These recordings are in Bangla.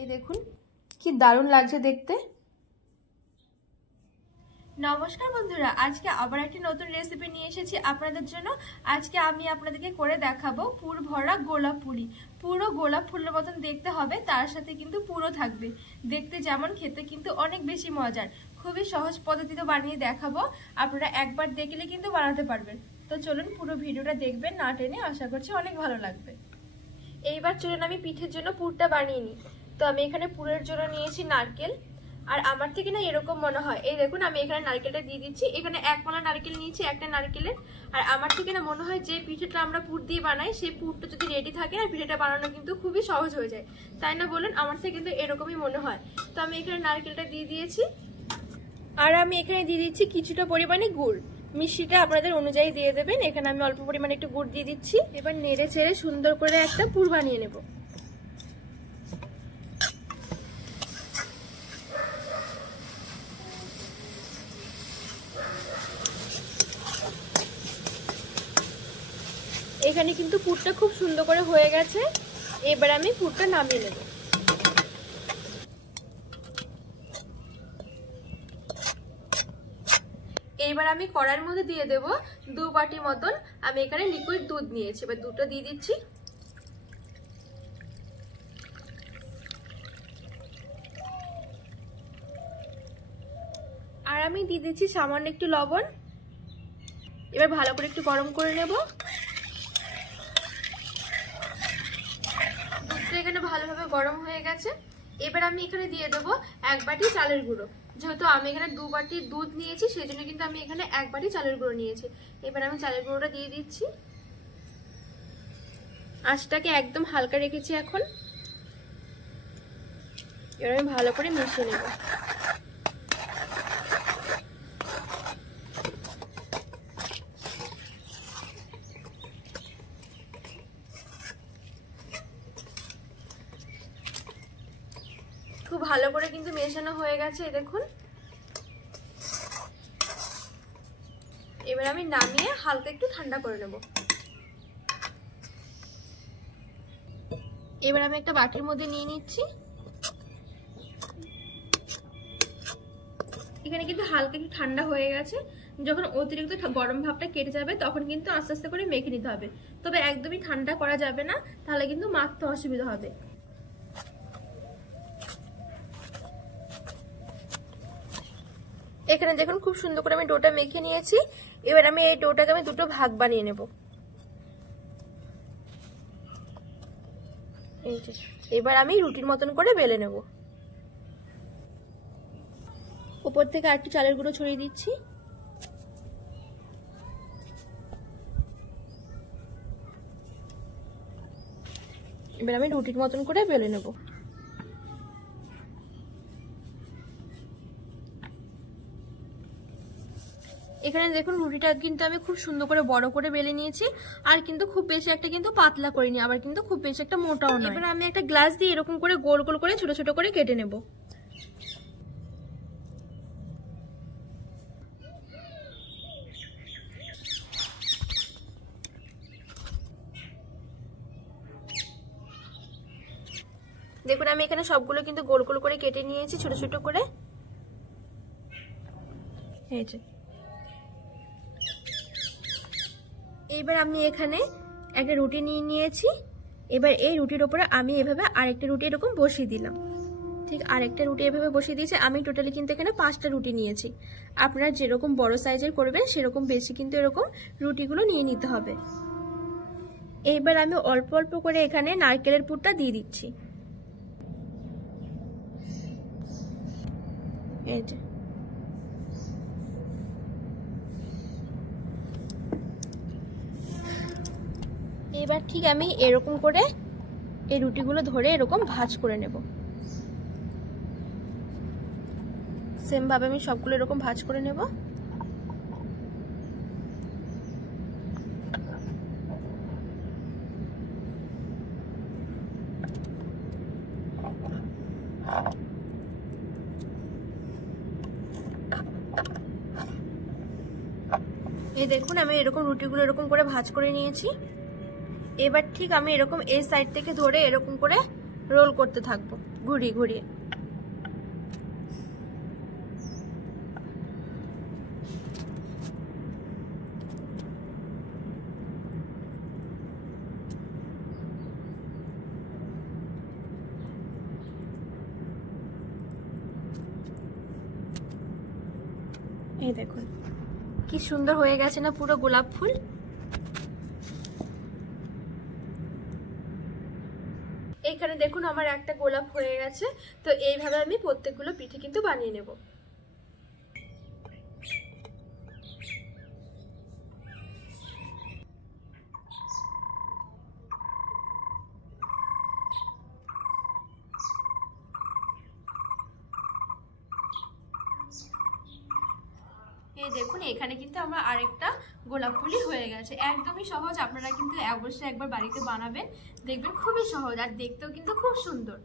এই দেখুন কি দারুণ লাগছে দেখতে। নমস্কার বন্ধুরা, আজকে আবার একটি নতুন রেসিপি নিয়ে এসেছি আপনাদের জন্য। আজকে আমি আপনাদেরকে করে দেখাবো পুর ভরা গোলাপ পুরি। পুরো গোলাপ ফুলের মতন দেখতে হবে, তার সাথে কিন্তু পুরো থাকবে। দেখতে যেমন, খেতে কিন্তু অনেক বেশি মজার। খুবই সহজ পদ্ধতিতে বানিয়ে দেখাবো, আপনারা একবার দেখলে কিন্তু বানাতে পারবেন। তো চলুন পুরো ভিডিওটা দেখবেন না টেনে, আশা করছি অনেক ভালো লাগবে। এইবার চলুন আমি পিঠের জন্য পুরটা বানিয়ে নিই। তো আমি এখানে পুরের জন্য নিয়েছি নারকেল। আর আমার থেকে না এরকম মনে হয়, এই দেখুন আমি এখানে নারকেলটা দিয়ে দিচ্ছি। এখানে এক মালা নারকেল নিয়েছি একটা নারকেলের। আর আমার থেকে না মনে হয় যে পিঠেটা আমরা পুর দিয়ে বানাই, সেই পুরটা যদি রেডি থাকে না, পিঠেটা বানানো কিন্তু খুবই সহজ হয়ে যায়, তাই না বলুন? আমার থেকে কিন্তু এরকমই মনে হয়। তো আমি এখানে নারকেলটা দিয়ে দিয়েছি। আর আমি এখানে দিয়ে দিচ্ছি কিছুটা পরিমাণে গুড়। মিষ্টিটা আপনাদের অনুযায়ী দিয়ে দেবেন। এখানে আমি অল্প পরিমাণে একটু গুড় দিয়ে দিচ্ছি। এবার নেড়ে চেড়ে সুন্দর করে একটা পুর বানিয়ে নেব। এখানে কিন্তু পুরটা খুব সুন্দর করে হয়ে গেছে। এবার আমি পুরটা নামিয়ে নেব। এইবার আমি কড়াইয়ের মধ্যে দিয়ে দেব 2 বাটি মতন। আমি এখানে লিকুইড দুধ নিয়েছি, এবার দুধটা দিয়ে দিচ্ছি। আর আমি দিয়ে দিচ্ছি সামান্য একটু লবণ। এবার ভালো করে একটু গরম করে নেব। দুধটা এখানে ভালোভাবে গরম হয়ে গেছে। এবার আমি এখানে দিয়ে দেবো 1 বাটি চালের গুঁড়ো। যেহেতু আমি এখানে 2 বাটি দুধ নিয়েছি, সেই জন্য কিন্তু আমি এখানে 1 বাটি চালের গুঁড়ো নিয়েছি। এবার আমি চালের গুঁড়োটা দিয়ে দিচ্ছি। আঁচটাকে একদম হালকা রেখেছি এখন। এবার আমি ভালো করে মিশিয়ে নেব। খুব ভালো করে কিন্তু মেশানো হয়ে গেছে, দেখুন। এবার আমি নামিয়ে হালকা একটু ঠান্ডা করে নেব। এবার আমি একটা বাটির মধ্যে নিয়ে নিচ্ছি। এখানে কিন্তু হালকা একটু ঠান্ডা হয়ে গেছে। যখন অতিরিক্ত গরম ভাবটা কেটে যাবে, তখন কিন্তু আস্তে আস্তে করে মেখে নিতে হবে। তবে একদমই ঠান্ডা করা যাবে না, তাহলে কিন্তু মাখতে অসুবিধা হবে। এখানে দেখুন খুব সুন্দর করে আমি ডোটা মেখে নিয়েছি। এবার আমি এই ডোটাকে আমি 2টো ভাগ বানিয়ে নেব। এই যে, এবার আমি রুটির মতন করে বেলে নেব। উপর থেকে আরেকটু চালের গুঁড়ো ছড়িয়ে দিচ্ছি। এবার আমি রুটির মতন করে বেলে নেব। এখানে দেখুন রুটিটা কিন্তু আমি খুব সুন্দর করে বড় করে বেলে নিয়েছি। আর কিন্তু খুব বেশি একটা কিন্তু পাতলা করিনি, আবার কিন্তু খুব বেশি একটা মোটাও নয়। এবার আমি একটা গ্লাস দিয়ে এরকম করে গোল গোল করে ছোট ছোট করে কেটে নেব। দেখুন আমি এখানে সবগুলো কিন্তু গোল গোল করে কেটে নিয়েছি ছোট ছোট করে। এই যে, এইবার আমি এখানে একটা রুটি নিয়ে নিয়েছি। এবার এই রুটির উপরে আমি এভাবে আরেকটা রুটি এরকম বসিয়ে দিলাম। ঠিক আরেকটা রুটি এভাবে বসিয়ে দিয়েছি। আমি টোটালি কিন্তু এখানে 5টা রুটি নিয়েছি। আপনারা যেরকম বড় সাইজের করবেন, সেরকম বেশি কিন্তু এরকম রুটিগুলো নিয়ে নিতে হবে। এইবার আমি অল্প অল্প করে এখানে নারকেলের পুরটা দিয়ে দিচ্ছি। এই যে, এবার ঠিক আমি এরকম করে এই রুটিগুলো ধরে এরকম ভাঁজ করে নেব। সেম ভাবে আমি সবগুলো এরকম ভাঁজ করে নেব। এই দেখুন আমি এরকম রুটিগুলো এরকম করে ভাঁজ করে নিয়েছি। এবার ঠিক আমি এরকম এই সাইড থেকে ধরে এরকম করে রোল করতে থাকবো ঘুরিয়ে ঘুরিয়ে। এই দেখুন কি সুন্দর হয়ে গেছে না পুরো গোলাপ ফুল। এখানে দেখুন আমার একটা গোলাপ হয়ে গেছে। তো এইভাবে আমি প্রত্যেকগুলো পিঠে কিন্তু বানিয়ে নেব। এই দেখুন এখানে কিন্তু আমার আরেকটা গোলাপ ফুলই হয়ে গেছে। একদমই সহজ, আপনারা কিন্তু অবশ্যই একবার বাড়িতে বানাবেন, দেখবেন খুবই সহজ আর দেখতেও কিন্তু খুব সুন্দর।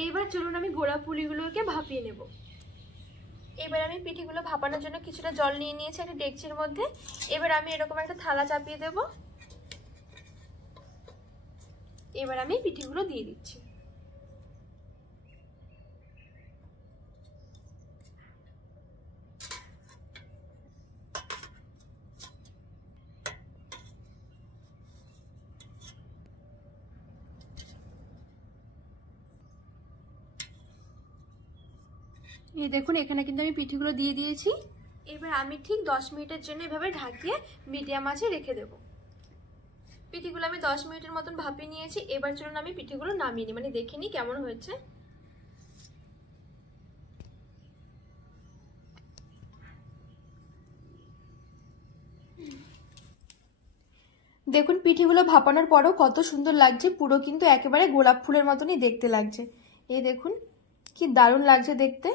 এইবার চলুন আমি গোলাপ পুলিগুলোকে ভাপিয়ে নেব। এবার আমি পিঠেগুলো ভাপানোর জন্য কিছুটা জল নিয়ে নিয়েছি একটা ডেকচির মধ্যে। এবার আমি এরকম একটা থালা চাপিয়ে দেব। এবার আমি পিঠেগুলো দিয়ে দিচ্ছি। এই দেখুন এখানে কিন্তু আমি পিঠেগুলো দিয়ে দিয়েছি। এবার আমি ঠিক 10 মিনিটের জন্য এভাবে ঢাকিয়ে মিডিয়াম আঁচে রেখে দেব। পিঠেগুলো আমি 10 মিনিটের মতন ভাপিয়ে নিয়েছি। এবার চলুন আমি পিঠেগুলো নামিয়ে নিই, মানে দেখে নিই কেমন হয়েছে। দেখুন পিঠেগুলো ভাপানোর পরও কত সুন্দর লাগছে, পুরো কিন্তু একেবারে গোলাপ ফুলের মতনই দেখতে লাগছে। এই দেখুন কি দারুণ লাগছে দেখতে।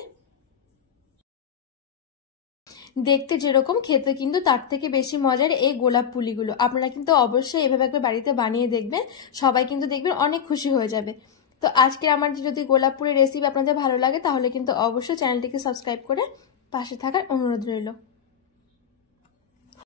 দেখতে যেরকম খেতে কিন্তু তার থেকে বেশি মজার এই গোলাপ পুলিগুলো। আপনারা কিন্তু অবশ্যই এভাবে একবার বাড়িতে বানিয়ে দেখবেন, সবাই কিন্তু দেখবেন অনেক খুশি হয়ে যাবে। তো আজকে আমার যদি গোলাপ পুলির রেসিপি আপনাদের ভালো লাগে তাহলে কিন্তু অবশ্যই চ্যানেলটিকে সাবস্ক্রাইব করে পাশে থাকার অনুরোধ রইল।